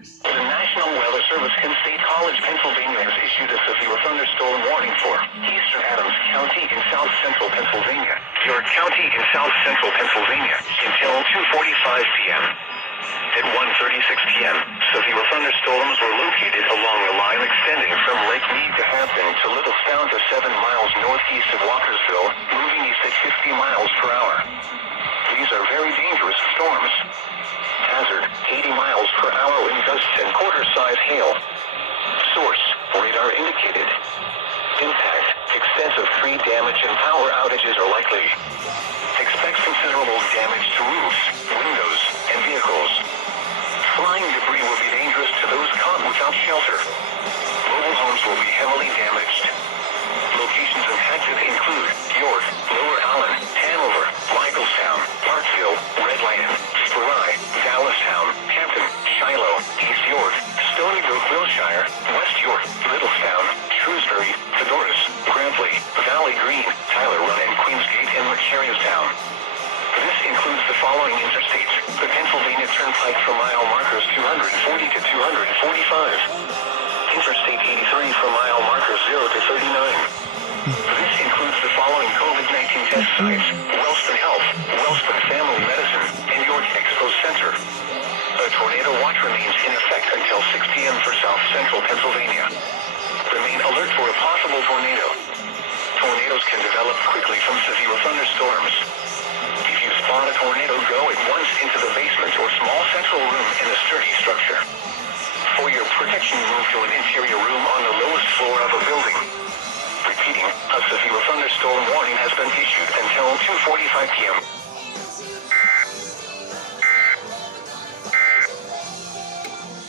The National Weather Service in State College, Pennsylvania has issued a severe thunderstorm warning for eastern Adams County in south central Pennsylvania, York County in south central Pennsylvania, until 2:45 p.m. At 1:36 p.m., severe thunderstorms were located along the line extending from Lake Mead to Hampton to Littlestown to 7 miles northeast of Walkersville, moving east at 50 miles per hour. These are very dangerous storms. Hazard, 80 miles per hour wind gusts and quarter-size hail. Source, radar indicated. Impact, extensive tree damage and power outages are likely. Expect considerable damage to roofs, windows, and vehicles. Flying debris will be dangerous to those caught without shelter. Mobile homes will be heavily damaged. Locations impacted include York, Lower Allen, Hanover, Michaelstown, Parkville, Redland, Spry, Dallastown, Hampton, Shiloh, East York, Stony Brook, Wilshire, West York, Littlestown, Shrewsbury, Fedoras, Grantley, Valley Green, Tyler Run and Queensgate and Mercuristown. This includes the following interstates: the Pennsylvania Turnpike for mile markers 240 to 245. Interstate 83 for mile markers 0 to 39. This includes the following COVID-19 test sites: Wellston Health, Wellston Family Medicine, and York Expo Center. A tornado watch remains in effect until 6 p.m. for south central Pennsylvania. Remain alert for a possible tornado. Tornadoes can develop quickly from severe thunderstorms. If you spot a tornado, go at once into the basement or small central room in a sturdy structure. For your protection, move to an interior room on the lowest floor of a building. Repeating, a severe thunderstorm warning has been issued until 2:45 p.m.